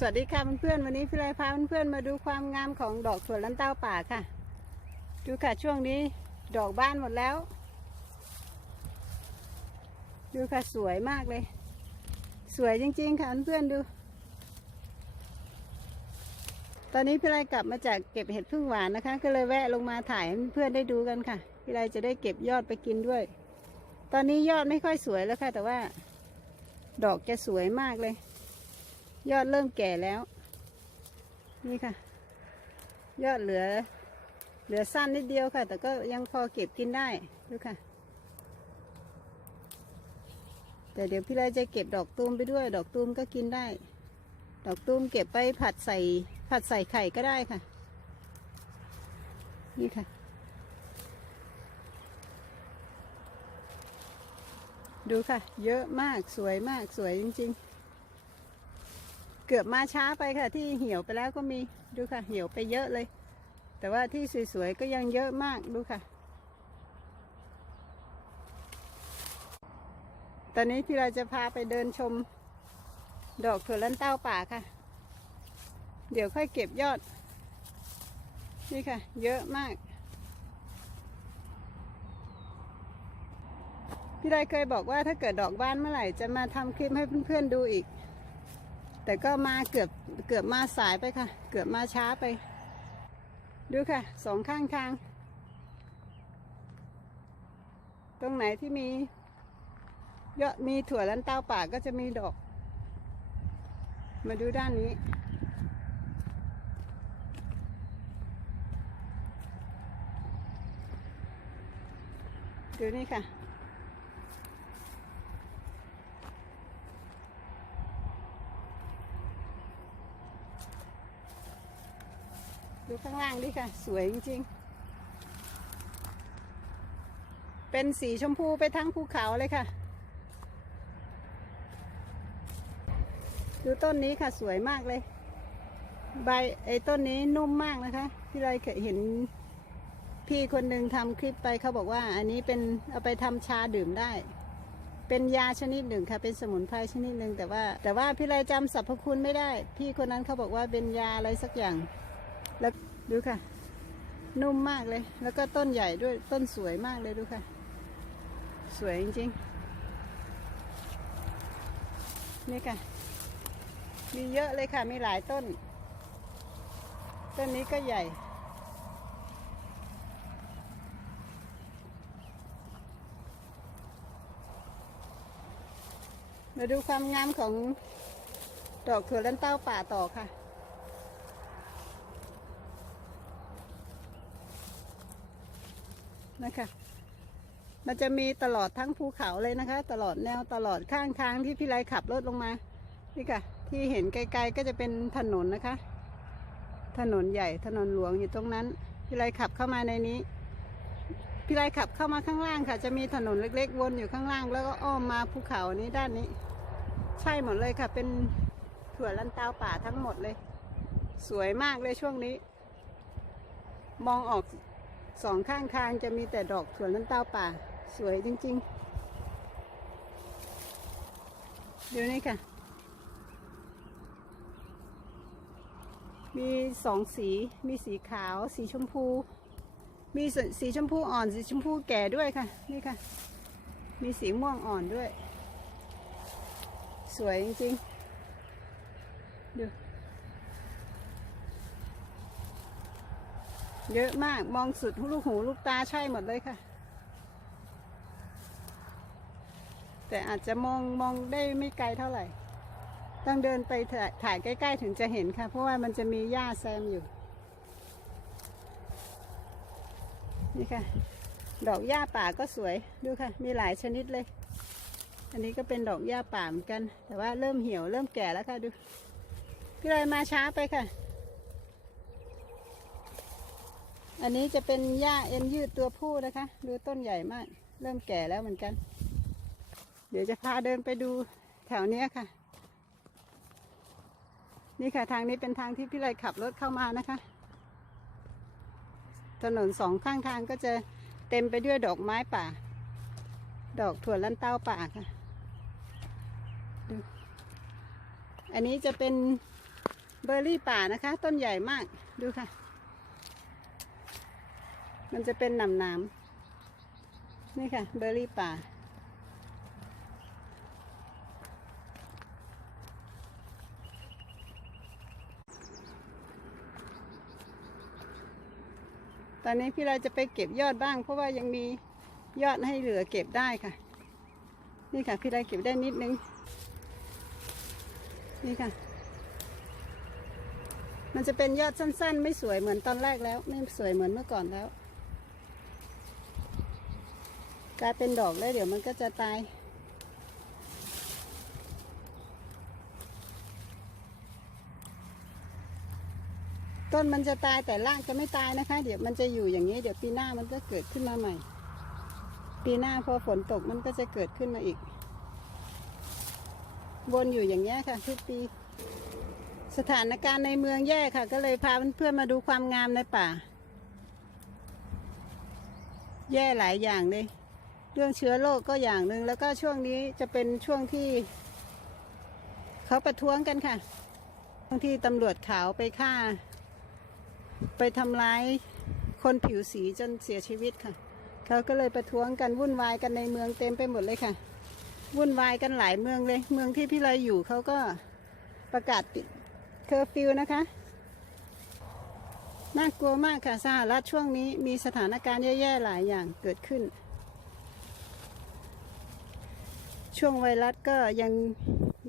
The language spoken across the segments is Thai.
สวัสดีค่ะเพื่อนๆวันนี้พี่ไรพาเพื่อนๆมาดูความงามของดอกสวลันเต้าป่าค่ะ ดูค่ะช่วงนี้ดอกบ้านหมดแล้ว ดูค่ะสวยมากเลย สวยจริงๆค่ะเพื่อนๆดู ตอนนี้พี่ไรกลับมาจากเก็บเห็ดพึ่งหวานนะคะ ก็เลยแวะลงมาถ่ายให้เพื่อนๆได้ดูกันค่ะพี่ไรจะได้เก็บยอดไปกินด้วย ตอนนี้ยอดไม่ค่อยสวยแล้วค่ะ แต่ว่า ดอกจะสวยมากเลย ยอดเริ่มแก่แล้ว นี่ค่ะ ยอดเหลือ เหลือสั้นนิดเดียวค่ะ แต่ก็ยังพอเก็บกินได้ดูค่ะ แต่เดี๋ยวพี่ไรจะเก็บดอกตูมไปด้วย ดอกตูมก็กินได้ ดอกตูมเก็บไปผัดใส่ ผัดใส่ไข่ก็ได้ค่ะ นี่ค่ะ ดูค่ะ เยอะมากสวยมากสวยจริง ๆ เกือบมาช้าไปค่ะ ที่เหี่ยวไปแล้วก็มีดูค่ะ เหี่ยวไปเยอะเลย แต่ว่าที่สวยๆก็ยังเยอะมากดูค่ะ ตอนนี้พี่เราจะพาไปเดินชม ดอกถั่วลันเต้าป่าค่ะ เดี๋ยวค่อยเก็บยอด นี่ค่ะ เยอะมากพี่ไรเคยบอกว่าถ้าเกิดดอกบ้านเมื่อไหร่จะมาทำคลิปให้เพื่อนๆดูอีก แต่ก็มาเกือบเกือบมาสายไปค่ะ เกือบมาช้าไป ดูค่ะสองข้างทาง ตรงไหนที่มียอดมีถั่วลันเต้าป่าก็จะมีดอก มาดูด้านนี้ ดูนี่ค่ะ ดูข้างล่างดิค่ะ สวยจริงๆ เป็นสีชมพูไปทั้งภูเขาเลยค่ะ ดูต้นนี้ค่ะสวยมากเลย ใบไอ้ต้นนี้นุ่มมากนะคะ ที่เราเคยเห็นพี่คนหนึ่งทำคลิปไปเขาบอกว่า อันนี้เป็นเอาไปทำชาดื่มได้ เป็นยาชนิดหนึ่งค่ะ เป็นสมุนไพรชนิดหนึ่งแต่ว่า แต่ว่าพี่ไรจำสรรพคุณไม่ได้ พี่คนนั้นเขาบอกว่าเป็นยาอะไรสักอย่าง แล้วดูค่ะ นุ่มมากเลย แล้วก็ต้นใหญ่ด้วยต้นสวยมากเลยดูค่ะ สวยจริงๆ นี่ค่ะ มีเยอะเลยค่ะ มีหลายต้น ต้นนี้ก็ใหญ่มาดูความงามของดอกถั่วลันเต้าป่าต่อค่ะ นะคะ มันจะมีตลอดทั้งภูเขาเลยนะคะ ตลอดแนวตลอดข้างทางที่พี่ไรขับรถลงมานี่ค่ะ ที่เห็นไกลๆก็จะเป็นถนนนะคะ ถนนใหญ่ถนนหลวงอยู่ตรงนั้น พี่ไรขับเข้ามาในนี้พี่ไรขับเข้ามาข้างล่างค่ะ จะมีถนนเล็กๆ วนอยู่ข้างล่าง แล้วก็อ้อมมาภูเขานี้ด้านนี้ ใช่หมดเลยค่ะ เป็นถั่วลันเตาป่าทั้งหมดเลย สวยมากเลยช่วงนี้ มองออก สองข้างทางจะมีแต่ดอกถั่วลันเตาป่า สวยจริงๆ เดูนี่ค่ะ มีสองสี มีสีขาว สีชมพู มีสสีชมพูอ่อน สีชมพูแก่ด้วยค่ะ นี่ค่ะ มีสีม่วงอ่อนด้วย สวยจริงๆ ดู เยอะมากมองสุดลูกหูลูกตาใช่หมดเลยค่ะ แต่อาจจะมองมองได้ไม่ไกลเท่าไหร่ ต้องเดินไปถ่ายายใกล้ ๆ ถึงจะเห็นค่ะ เพราะว่ามันจะมีหญ้าแซมอยู่ นี่ค่ะ ดอกหญ้าป่าก็สวยดูค่ะ มีหลายชนิดเลย อันนี้ก็เป็นดอกหญ้าป่าเหมือนกัน แต่ว่าเริ่มเหี่ยวเริ่มแก่แล้วค่ะดูพี่เลยมาช้าไปค่ะ อันนี้จะเป็นหญ้าเอ็นยืดตัวผู้นะคะ ดูต้นใหญ่มาก เริ่มแก่แล้วเหมือนกัน เดี๋ยวจะพาเดินไปดูแถวเนี้ยค่ะ นี่ค่ะทางนี้เป็นทางที่พี่เลยขับรถเข้ามานะคะ ถนนสองข้างทางก็จะเต็มไปด้วยดอกไม้ป่า ดอกถั่วลันเต้าป่าค่ะดูอันนี้จะเป็นเบอร์รี่ป่านะคะ ต้นใหญ่มากดูค่ะ มันจะเป็นหนำหนามๆนี่ค่ะ เบอร์รี่ป่า ตอนนี้พี่เราจะไปเก็บยอดบ้าง เพราะว่ายังมียอดให้เหลือเก็บได้ค่ะ นี่ค่ะ พี่เราเก็บได้นิดนึง นี่ค่ะมันจะเป็นยอดสั้นๆ ไม่สวยเหมือนตอนแรกแล้ว ไม่สวยเหมือนเมื่อก่อนแล้ว กลายเป็นดอกแล้วเดี๋ยวมันก็จะตาย ต้นมันจะตายแต่รากจะไม่ตายนะคะ เดี๋ยวมันจะอยู่อย่างนี้ เดี๋ยวปีหน้ามันก็เกิดขึ้นมาใหม่ ปีหน้าพอฝนตกมันก็จะเกิดขึ้นมาอีก วนอยู่อย่างเงี้ค่ะ ทุกปี สถานการณ์ในเมืองแย่ค่ะ ก็เลยพาเพื่อนๆมาดูความงามในป่า แย่หลายอย่างเลย รื่องเชื้อโรคก็อย่างหนึ่งแล้วก็ช่วงนี้จะเป็นช่วงที่ เขาประท้วงกันค่ะบางที่ตำรวจขาวไปฆ่า ไปทำร้ายคนผิวสีจนเสียชีวิตค่ะ เขาก็เลยประท้วงกันวุ่นวายกันในเมืองเต็มไปหมดเลยค่ะ วุ่นวายกันหลายเมืองเลย เมืองที่พี่ลอยอยู่เขาก็ประกาศปิดเคอร์ฟิวนะคะน่ากลัวมากค่ะสหรัฐช่วงนี้มีสถานการณ์แย่ๆหลายอย่างเกิดขึ้น ช่วงไวรัสก็ยัง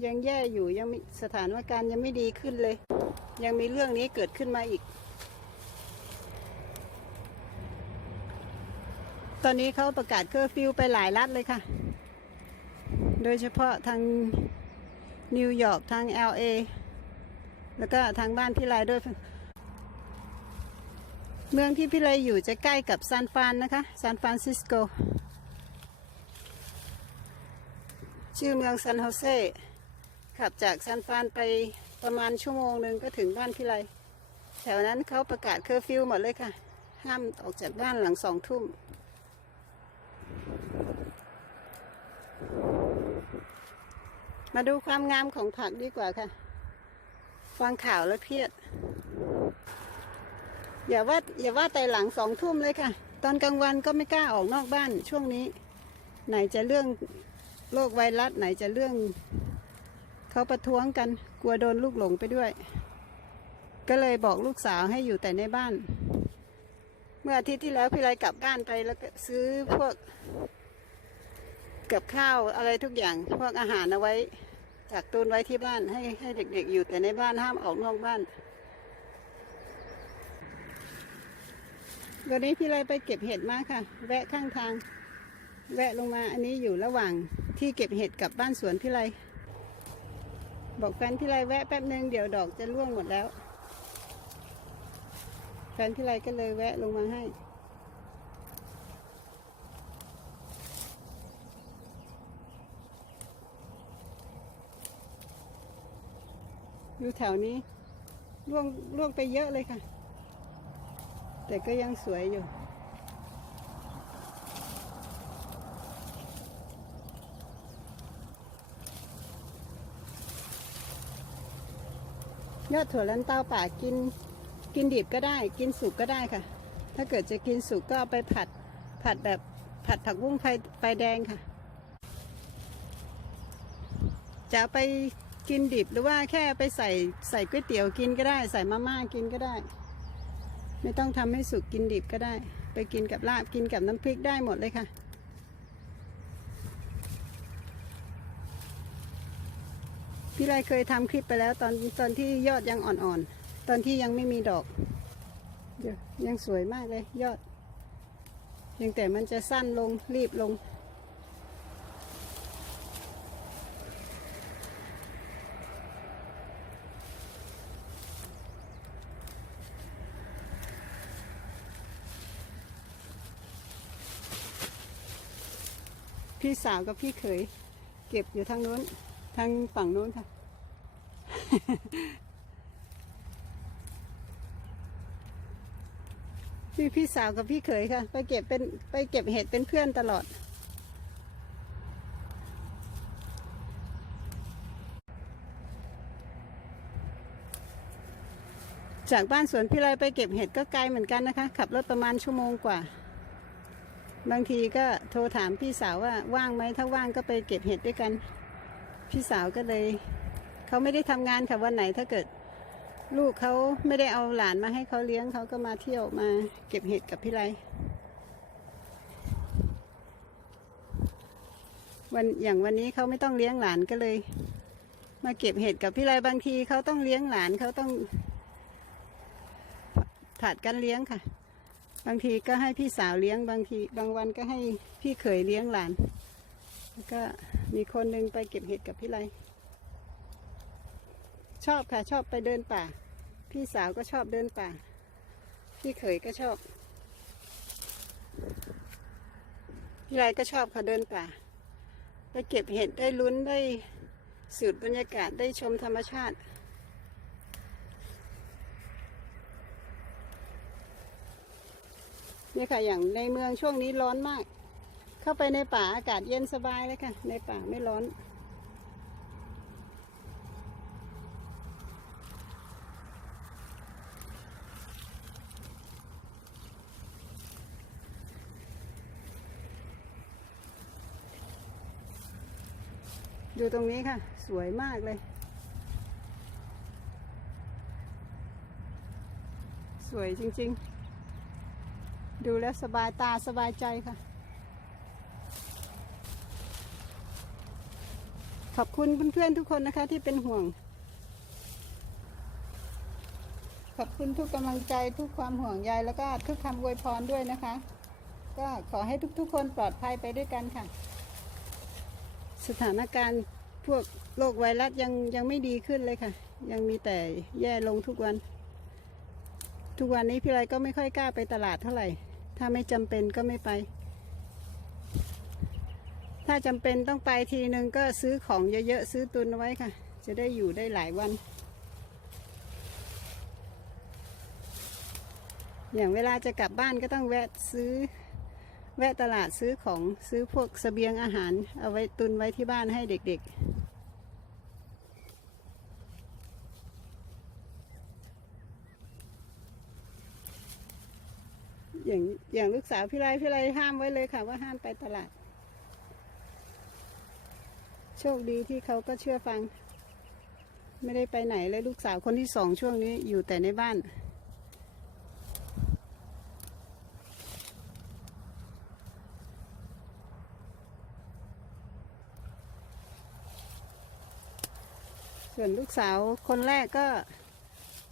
ยังแย่อยู่ยังสถานการณ์ยังไม่ดีขึ้นเลย ยังมีเรื่องนี้เกิดขึ้นมาอีก ตอนนี้เขาประกาศเคอร์ฟิวไปหลายรัฐเลยค่ะ โดยเฉพาะทางนิวยอร์กทาง LA แล้วก็ทางบ้านพี่ไลด้วย เมืองที่พี่ไลอยู่จะใกล้กับซานฟรานนะคะซานฟรานซิสโก ชื่อเมืองซานโฮเซขับจากซานฟานไปประมาณชั่วโมงหนึ่งก็ถึงบ้านพี่ไลแถวนั้นเขาประกาศเคอร์ฟิวหมดเลยค่ะ ห้ามออกจากบ้านหลังสองทุ่ม มาดูความงามของผักดีกว่าค่ะ ฟังข่าวแล้วเครียด อย่าว่าอย่าว่าแต่หลังสองทุ่มเลยค่ะ ตอนกลางวันก็ไม่กล้าออกนอกบ้านช่วงนี้ ไหนจะเรื่อง โรคไวรัสไหนจะเรื่องเขาประท้วงกัน กลัวโดนลูกหลงไปด้วย ก็เลยบอกลูกสาวให้อยู่แต่ในบ้าน เมื่ออาทิตย์ที่แล้วพี่ไรกลับบ้านไปแล้วก็ซื้อพวกกับข้าวอะไรทุกอย่าง พวกอาหารเอาไว้จากตูนไว้ที่บ้านให้ให้เด็ก ๆ อยู่แต่ในบ้านห้ามออกนอกบ้านวันนี้พี่ไรไปเก็บเห็ดมาค่ะ แวะข้างทาง แวะลงมาอันนี้อยู่ระหว่าง ที่เก็บเห็ดกับบ้านสวนพี่ไรบอกแฟนพี่ไรแวะแป๊บนึงเดี๋ยวดอกจะร่วงหมดแล้ว แฟนพี่ไรก็เลยแวะลงมาให้อยู่แถวนี้ล่วงล่วงไปเยอะเลยค่ะ แต่ก็ยังสวยอยู่ ยอดถั่วลันเตาป่ากินกินดิบก็ได้ กินสุกก็ได้ค่ะ ถ้าเกิดจะกินสุกก็เอาไปผัดผัดแบบผัดผักบุ้งไฟไฟแดงค่ะ จะไปกินดิบหรือว่าแค่ไปใส่ใส่ก๋วยเตี๋ยวกินก็ได้ ใส่มาม่ากินก็ได้ ไม่ต้องทำให้สุกกินดิบก็ได้ ไปกินกับลาบกินกับน้ำพริกได้หมดเลยค่ะ พี่ไรเคยทำคลิปไปแล้วตอนตอนที่ยอดยังอ่อนๆ ตอนที่ยังไม่มีดอกเดี๋ยวยังสวยมากเลยยอดเพียงแต่มันจะสั้นลงรีบลง พี่สาวกับพี่เขยเก็บอยู่ทางโน้น ทางฝั่งโน้นค่ะ พี่พี่สาวกับพี่เขยค่ะ ไปเก็บเป็นไปเก็บเห็ดเป็นเพื่อนตลอด จากบ้านสวนพิไรไปเก็บเห็ดก็ไกลเหมือนกันนะคะ ขับรถประมาณชั่วโมงกว่า บางทีก็โทรถามพี่สาวว่าว่างไหมถ้าว่างก็ไปเก็บเห็ดด้วยกัน พี่สาวก็เลยเขาไม่ได้ทำงานค่ะวันไหนถ้าเกิดลูกเขาไม่ได้เอาหลานมาให้เขาเลี้ยงเขาก็มาเที่ยวมาเก็บเห็ดกับพี่ไรวันอย่างวันนี้เขาไม่ต้องเลี้ยงหลานก็เลย มาเก็บเห็ดกับพี่ไรบางทีเขาต้องเลี้ยงหลานเขาต้องผัดกันเลี้ยงค่ะ บางทีก็ให้พี่สาวเลี้ยงบางที บางวันก็ให้พี่เขยเลี้ยงหลานแล้วก็ มีคนหนึ่งไปเก็บเห็ดกับพี่ไร ชอบค่ะ ชอบไปเดินป่า พี่สาวก็ชอบเดินป่า พี่เขยก็ชอบ พี่ไรก็ชอบค่ะเดินป่า ไปเก็บเห็ดได้ลุ้นได้สูดบรรยากาศได้ชมธรรมชาตินี่ค่ะอย่างในเมืองช่วงนี้ร้อนมาก เข้าไปในป่าอากาศเย็นสบายเลยค่ะ ในป่าไม่ร้อน ดูตรงนี้ค่ะ สวยมากเลย สวยจริง ๆ ดูแล้วสบายตาสบายใจค่ะ ขอบคุณเพื่อนๆทุกคนนะคะที่เป็นห่วง ขอบคุณทุกกำลังใจทุกความห่วงใยแล้วก็ทุกคำอวยพรด้วยนะคะ ก็ขอให้ทุกๆ คนปลอดภัยไปด้วยกันค่ะ สถานการณ์พวกโรคไวรัสยังยังไม่ดีขึ้นเลยค่ะ ยังมีแต่แย่ลงทุกวัน ทุกวันนี้พี่ไรก็ไม่ค่อยกล้าไปตลาดเท่าไหร่ ถ้าไม่จำเป็นก็ไม่ไป ถ้าจำเป็นต้องไปทีนึงก็ซื้อของเยอะๆ ซื้อตุนไว้ค่ะ จะได้อยู่ได้หลายวัน อย่างเวลาจะกลับบ้านก็ต้องแวะซื้อ แวะตลาดซื้อของซื้อพวกเสบียงอาหารเอาไว้ตุนไว้ที่บ้านให้เด็กๆอย่างอย่างลูกสาวพี่ไรพี่ไรห้ามไว้เลยค่ะว่าห้ามไปตลาด โชคดีที่เขาก็เชื่อฟัง ไม่ได้ไปไหนเลยลูกสาวคนที่สองช่วงนี้อยู่แต่ในบ้าน ส่วนลูกสาวคนแรกก็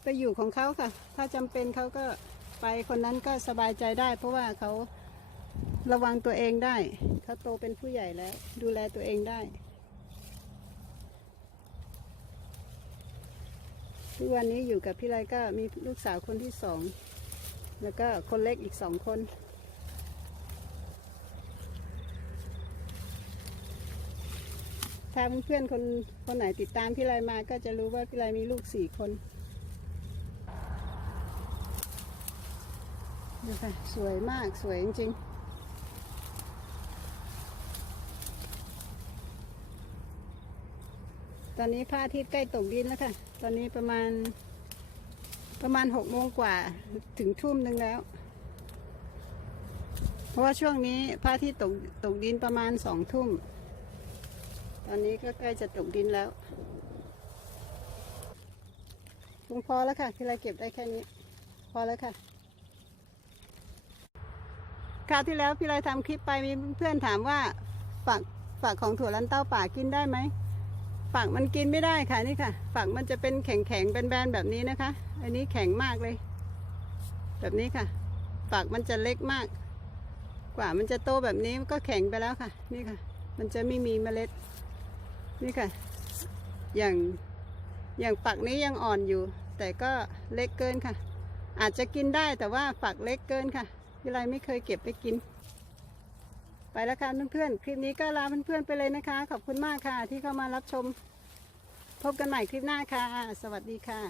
ไปอยู่ของเขาค่ะ ถ้าจำเป็นเขาก็ไปคนนั้นก็สบายใจได้เพราะว่าเขาระวังตัวเองได้ เขาโตเป็นผู้ใหญ่แล้ว ดูแลตัวเองได้ ทุกวันนี้อยู่กับพี่ไรก็มีลูกสาวคนที่สอง แล้วก็คนเล็กอีกสองคน ถ้าเพื่อนๆคนคนไหนติดตามพี่ไรมาก็จะรู้ว่าพี่ไรมีลูกสี่คนดูค่ะสวยมากสวยจริงๆ ตอนนี้พระอาทิตย์ใกล้ตกดินแล้วค่ะ ตอนนี้ประมาณประมาณหกโมงกว่าถึงทุ่มหนึ่งแล้ว เพราะว่าช่วงนี้พระอาทิตย์ตกตกดินประมาณสองทุ่ม ตอนนี้ก็ใกล้จะตกดินแล้วคงพอแล้วค่ะที่เราเก็บได้แค่นี้ พอแล้วค่ะคราวที่แล้วพี่ไรทำคลิปไปมีเพื่อนถามว่าฝักฝักของถั่วลันเต้าป่ากินได้ไหม ฝักมันกินไม่ได้ค่ะนี่ค่ะ ฝักมันจะเป็นแข็งแข็งแบนๆแบบนี้นะคะ อันนี้แข็งมากเลย แบบนี้ค่ะ ฝักมันจะเล็กมาก กว่ามันจะโตแบบนี้ก็แข็งไปแล้วค่ะ นี่ค่ะ มันจะไม่มีเมล็ด นี่ค่ะ อย่างอย่างฝักนี้ยังอ่อนอยู่ แต่ก็เล็กเกินค่ะ อาจจะกินได้แต่ว่าฝักเล็กเกินค่ะพี่ไรไม่เคยเก็บไปกิน ไปแล้วค่ะเพื่อนๆ คลิปนี้ก็ลาเพื่อนๆไปเลยนะคะ ขอบคุณมากค่ะ ที่เข้ามารับชม พบกันใหม่คลิปหน้าค่ะ สวัสดีค่ะ